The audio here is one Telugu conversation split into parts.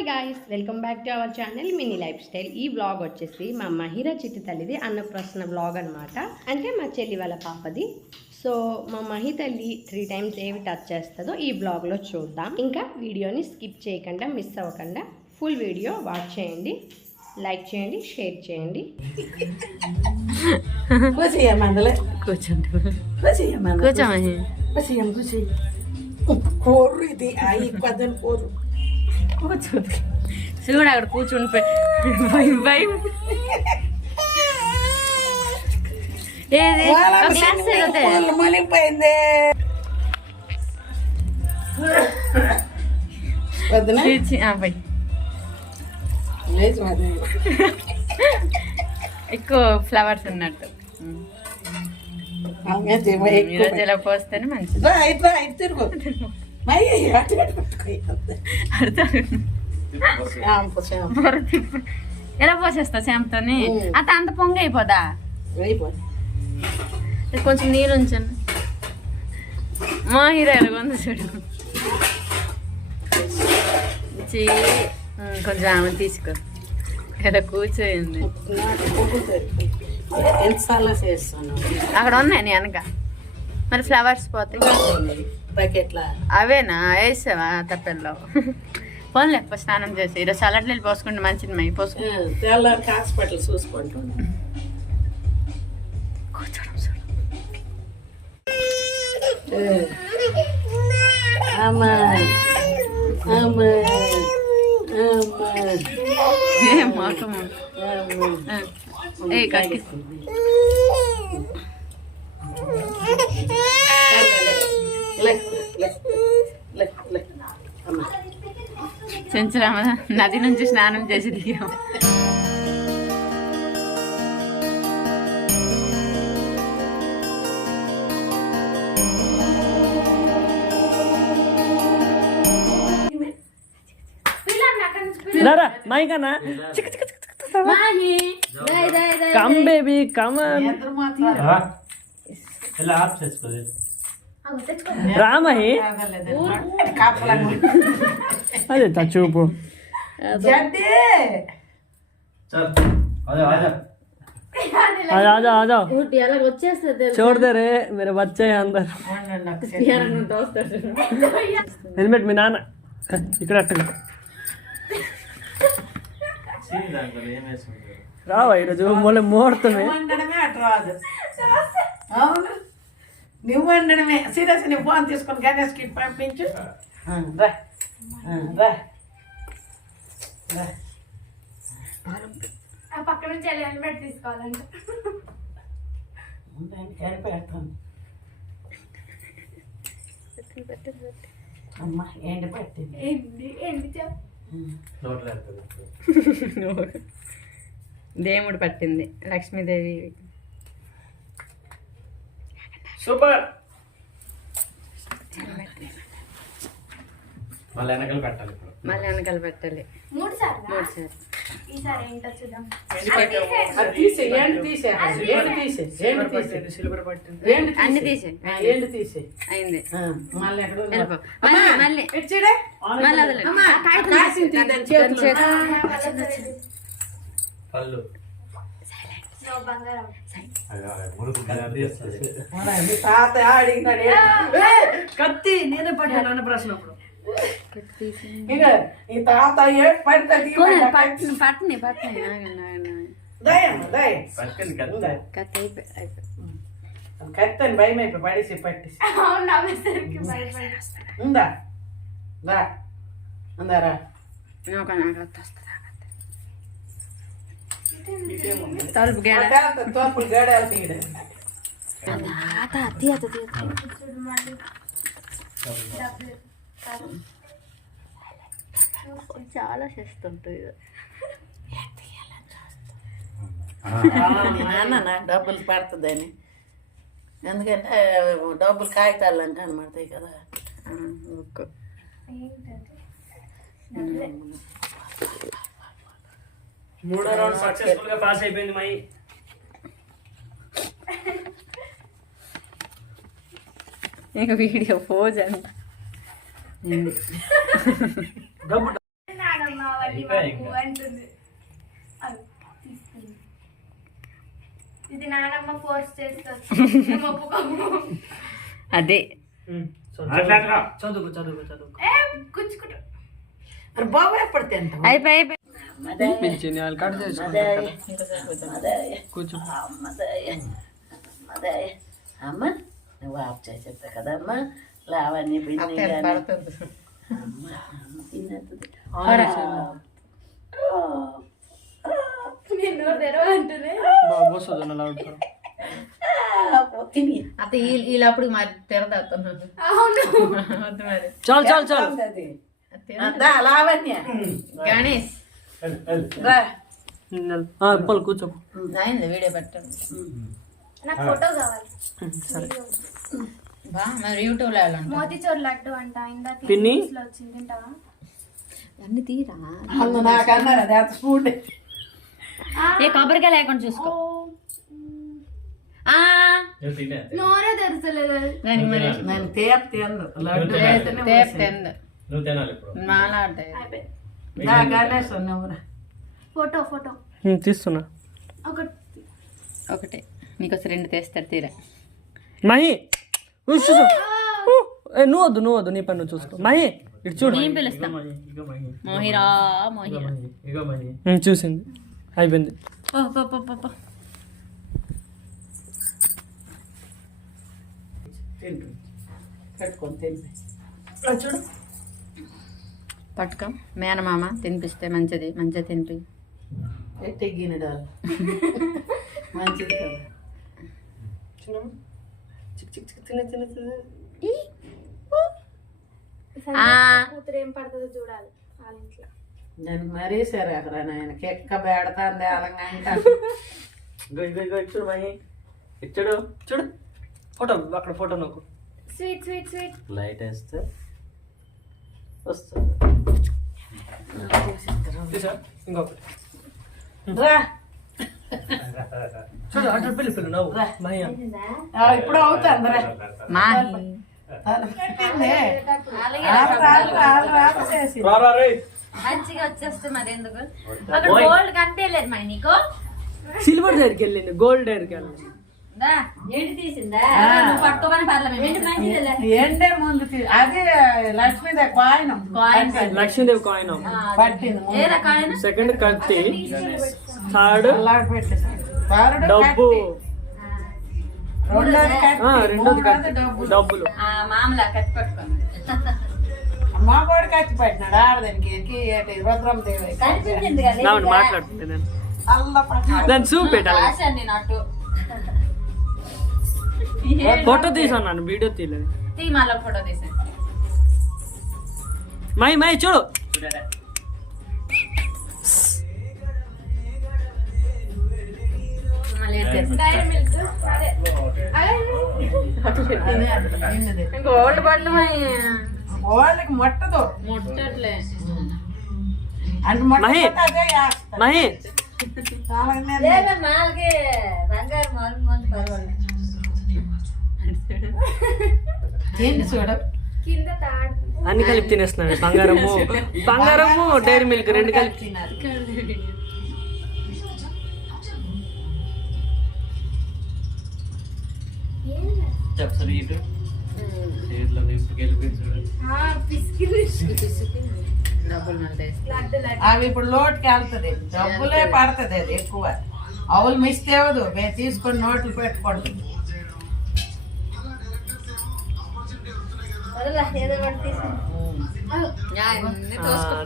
Hi guys, welcome back to our channel mini life style. ఈ వ్లాగ్ వచ్చేసి మా మహిరా చిట్టి తల్లిది అన్నప్రాసన వ్లాగ్ అనమాట. అంటే మా చెల్లి వాళ్ళ పాపది. సో మా మహి తల్లి 3 times ఏవి టచ్ చేస్తుందో ఈ వ్లాగ్లో చూద్దాం. ఇంకా వీడియోని స్కిప్ చేయకుండా, మిస్ అవ్వకుండా ఫుల్ వీడియో వాచ్ చేయండి, లైక్ చేయండి, షేర్ చేయండి. చూడు అక్కడ కూర్చుండిపోయి భయం మలిపోయింది. ఎక్కువ ఫ్లవర్స్ ఉన్నట్టు ఈరోజు ఇలా పోస్తేనే మంచిది. ఎలా పోసేస్తా శాంపుతోని అంత పొంగ అయిపోదా? కొంచెం నీళ్ళు ఉంచండి. మా హీరో ఎలాగొంది చూడు. కొంచెం ఆమె తీసుకో. ఇలా కూర్చోయింది. అక్కడ ఉన్నాయి నీ వెనక. మరి ఫ్లవర్స్ పోతాయి. అవేనా వేసావా తప్పెల్లో? పోన్లే స్నానం చేసి ఈరోజు సలాడ్ నీళ్ళు పోసుకుంటే మంచిది. మై పోసుకుంటా చూసుకుంటాను. కూర్చోడం చెంచురామ నది నుంచి స్నానం చేసి దిగాం. కమ్ బేబీ కమ్ రామహి అదే చూపు. छोड़ दे रे मेरे बच्चे हैं अंदर. हेलमेट में नाना ఇక్కడ రావా ఈరోజు మళ్ళీ ముహూర్తమే. అవును నువ్వు వండడమే. సీరియస్ నువ్వు ఫోన్ తీసుకొని గణేష్ కి పంపించు. పక్క నుంచి హెల్మెట్ తీసుకోవాలంటే అమ్మా ఏంటి పట్టింది? దేవుడు పట్టింది. లక్ష్మీదేవి సూపర్. మళ్ళీ వెనకాల పెట్టాలి. మూడు సార్లు. ఈసారి ఏంటో చూద్దాం. అన్ని తీసే అయింది. మళ్ళీ కత్తి నేనే పట్టాను అన్న ప్రశ్న. పట్టిని కత్తని భయం అయిపోయి పడేసి పట్టేసి ఉందా ఉందారా తలుపు తోపులు గేడాలు తీయడం. చాలా చేస్తుంటుంది. డబ్బులు పడుతుందని, ఎందుకంటే డబ్బులు కాగితాలు అంటే అనమాట కదా. మూడో రౌండ్ సక్సెస్ఫుల్ గా పాస్ అయిపోయింది మై. ఇంకా వీడియో పోజ్ అంట. ఇవ్వాలి మాకు అంటుంది. అది తీసుకుంది. ఇది నానమ్మ ఫోర్స్ చేస్తుంది. మేము ఒప్పుకోము. అదే చదువు చదువు చదువు ఏ గుచ్చుకుంటా. మరి బాబు ఎప్పుడు తింటావు? అయిపోయి కూర్చో అమ్మ నువ్వు ఆఫ్ చేసేస్తా కదమ్మా లావణ్య పిన్ని నేను తెరవ అంటుంది. తిని అత వీళ్ళప్పుడు మరి తెరదవుతున్నాను. అవును. మరి చాలు చాలు చాలు లావణ్య గణేష్ రా కూర్చో అయింది వీడియో పెట్టండి. నాకు ఫోటో కావాలి. బా మరి యూట్యూబ్ లో వెళ్ళండి. మోతీచూర్ లడ్డు అంట ఇందాక పిన్ని? news లో వచ్చింది. తింటావా? అన్ని తీరా నాకు అన్నారు అది అంత స్పూన్ ఏ కొబ్బరికాయ లేకుండా చూసుకో. నోరే తెరచలేదు. దానికి మరి నేను తేప్ తిందు లడ్డు అయితేనే టేప్ వస్తాయి. టెండ్ నువ్వు తినాలి ఇప్పుడు. మాలాటే అయిపోయింది. దా గణేష్ నువ్వురా ఫోటో ఫోటో తీస్తున్నా ఒకటి. ఒకటే నీకోసం 2 తెస్తాడు తీరా. మహి నువ్వు వద్దు నువ్వు వద్దు నీ పని నువ్వు చూసుకో. మహి ఇటు చూడు నేను పిలుస్తా మోహిరా మోహిరా. చూసింది అయిపోయింది. ఓ పో పో పో పో. పెట్టుకొని తింది చూడు పట్టుకో మేనమామ తినిపిస్తే మంచిది. మంచిగా తినిపి. ఎట్టెగ్గినడాలు మంచిది కదా. చిక్ చిక్ చిక్ తినే తినే తినే కూతురు ఏం పడుతుందో చూడాలి వాళ్ళ ఇంట్లో. దానికి మరీ సరే అక్కడ నాయన కెక్క పెడతాంది అలాగా అంట. చూడు మహి ఇచ్చాడు చూడు ఫోటో అక్కడ ఫోటో నాకు స్వీట్ స్వీట్ స్వీట్. లైట్ వేస్తే వస్తుంది. ఇంకొకటి రా చూడు అటు పిల్లి పిల్లి నవ్వు మహి ఇప్పుడు అవుతుంది రా మాహి మంచిగా వచ్చేస్తే మరి ఎందుకు అక్కడ గోల్డ్ కనిపించలేదు మరి నీకు. సిల్వర్ దగ్గరికి వెళ్ళింది గోల్డ్ దగ్గరికి వెళ్ళింది. ఏంటి తీసిందా నువ్వు పట్టుకోమని పర్లేదు. ఎండే ముందు అదే లక్ష్మీదేవి కాయిన్ లక్ష్మీదేవి కాయిన్ పట్టింది. ఏ రకాయన సెకండ్ కత్తి థర్డ్ డబ్బు రెండోది కత్తి డబ్బులు. మామూలు కత్తి పట్టుకోండి. మా కోడి కత్తి పెట్టినాడు ఆడదానికి రుద్రం దేవి కనిపించింది కదా మాట్లాడుతుంది దాన్ని చూపెట్టాలి. ఆశ నేను అటు ఫోటో తీసాను వీడియో తీయలేదు. తీ మళ్ళీ ఫోటో తీసాను. మై చూడు మళ్ళీ డైరీ మిల్క్ అదే ఇంకా ఓల్డ్ బట్టలు వాళ్ళకి మొట్టదు ముట్టట్లే. అంటే మహి మహి మాలకి బంగారు మాలు పర్వాలేదు. ఏంటి చూడు కింద తాడు. అన్ని కలిపి తినేస్తున్నాడు. బంగారము డైరీ మిల్క్ 2 కలిపి తిన్నారు. చెప్తారు ఇటు చేతిలో నింపుకి వెళ్ళిపోయి చూడు. డబ్బులు మళ్ళీ లడ్డు లడ్డు. అవి ఇప్పుడు లోటుకి వెళ్తుంది. డబ్బులే పడుతుంది అది ఎక్కువ. అవులు మిస్ తేవదు మేము తీసుకొని నోట్లు పెట్టుకోండి. ఏదో ఒకటి తీసి.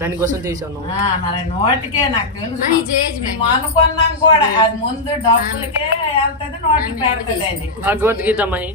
దానికోసం తీసాను. మరి నోటికే నాకు తెలుసు. మరి జేజ్ మేము అనుకున్నాం కూడా అది ముందు డబ్బులకే వెళ్తుంది నోట్లు పెడుతుంది అని. భగవద్గీత మహి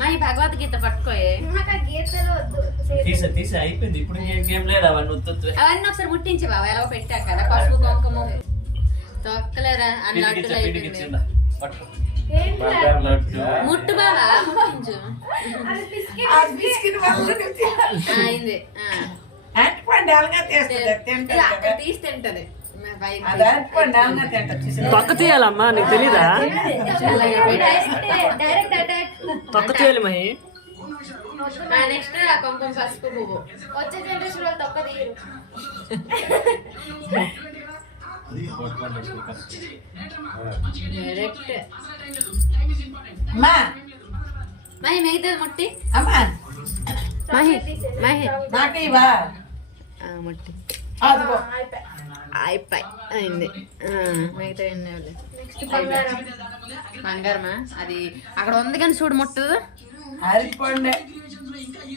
మరి భగవద్గీత పట్టుకోయే. నాకు ఆ గీతలు వద్దు. తీసి అయిపోయింది. ఇప్పుడు గేమ్ లేదు అవన్నీ ఉత్తు. అవన్నీ ఒకసారి ముట్టించి బాబా ఎలా పెట్టా కదా పసుపు కుంకుమ తొక్కలేరా అన్ని లడ్డులు అయిపోయింది. ఏంటి లడ్డు? ముట్టు బాబా ముట్టించు. అది బిస్కెట్. ఆ బిస్కెట్ వల్ల అయింది. అట్టుపండి అలాగే తీస్తుంది. అక్కడ తీసి తింటది. అది అట్టుపండి అలాగే తింటది. పక్క తీయాలమ్మా నీకు తెలీదా? Direct attack. పక్క తీయాలి మహి. నెక్స్ట్ కుంకుమ పసుపు పువ్వు. వచ్చే జనరేషన్ వాళ్ళు తొక్క తీయరు. డైరెక్ట్ అమ్మా మహి మిగతాది ముట్టి. అమ్మా మహి మహి నాకు ఇవా ముట్టి అదిగో అయిపోయి అయింది. మిగతా నెక్స్ట్ బంగారం. బంగారమా? అది అక్కడ ఉంది కానీ చూడు ముట్టదు. అరిపోండి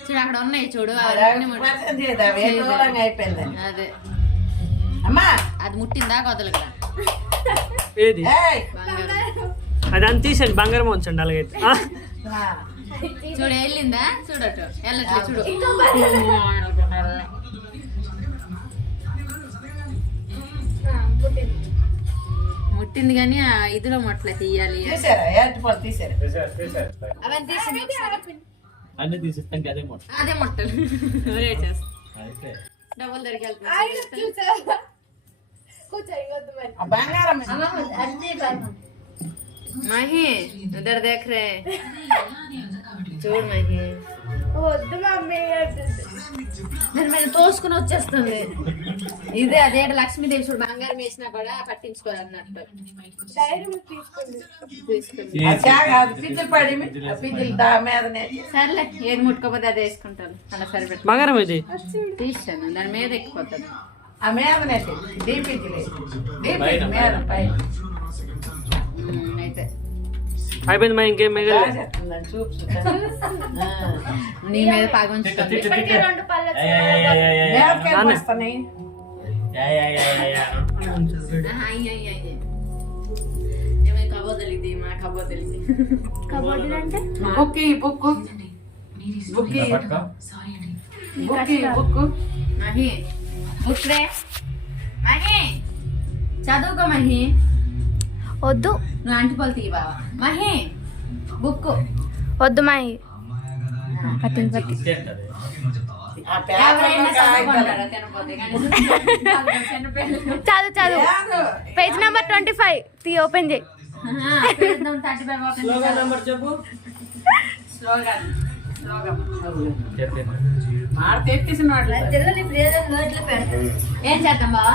చూడు అక్కడ ఉన్నాయి చూడు అవన్నీ ముట్టు. అయిపోయింది అదే అమ్మా అది ముట్టిందా కొదలు కదా ఏది ఏయ్ బంగారం. అది అంత తీసండి బంగారం ఉంచండి అలాగైతే చూడు వెళ్ళిందా చూడటు వెళ్ళట్లే చూడు. పుట్టింది. ముట్టింది కానీ ఆ ఇదిలో ముట్టలే తీయాలి. తీసారా ఏటిపోలు తీసారా అవన్నీ తీసింది ఒకసారి. అన్ని తీసిస్తాం అదే మొట్ట అదే ముట్టలు చేస్తా అయితే డబ్బులు దొరికి ఆయన చూసావా? కూర్చో ఇవ్వద్దు మరి. ఆ బంగారం మహి ఉదర్ దేఖ్ రే చూడు మహి వద్దు మమ్మీ అంటుంది. దాని మీద తోసుకుని వచ్చేస్తుంది. ఇదే అదే లక్ష్మీదేవి చూడు బంగారం వేసినా కూడా పట్టించుకోదు అన్నట్టు డైరీ తీసుకుంది. తీసుకుంది. పిచ్చిలు పడి పిచ్చిలు దా మీదనే సర్లే ఏది ముట్టుకోపోతే అది వేసుకుంటాను అలా సరిపెట్టు. బంగారం ఇది తీస్తాను దాని మీద ఎక్కిపోతాను. ఆ మీదనే డీ పిచ్చిలే డీ పిచ్చి మీద పైన అయితే అయిపోయింది మా ఇంకేం మిగలేదు రాజేస్తుందని చూపు నీ మీద పాగుంచుతుంది. ఇప్పటికే 2 పళ్ళు దేవకాయలు వస్తున్నాయి ఏమై కబోదలిది మా కబోదలిది కబోర్డు అంటే బుక్కి బుక్కు బుక్కి బుక్కి బుక్కు మహి బుక్ రే మహి చదువుకో మహి. వద్దు నువ్వు అంటిపోలు తీ బావా. మహి బుక్ వద్దు మాయి. పట్టింది పట్టి. ఆ ఎవరైనా పేపర్ చదువుకుంటారా తినపోతే కానీ చిన్నపిల్లలు. చదువు చదువు. పేజ్ నెంబర్ 25 తీ ఓపెన్ చేయి. 35 స్లోగా నంబర్ చెప్పు స్లోగా చెప్పేది మాట తెప్పించిన వాడు ఏం చేద్దాం బావా?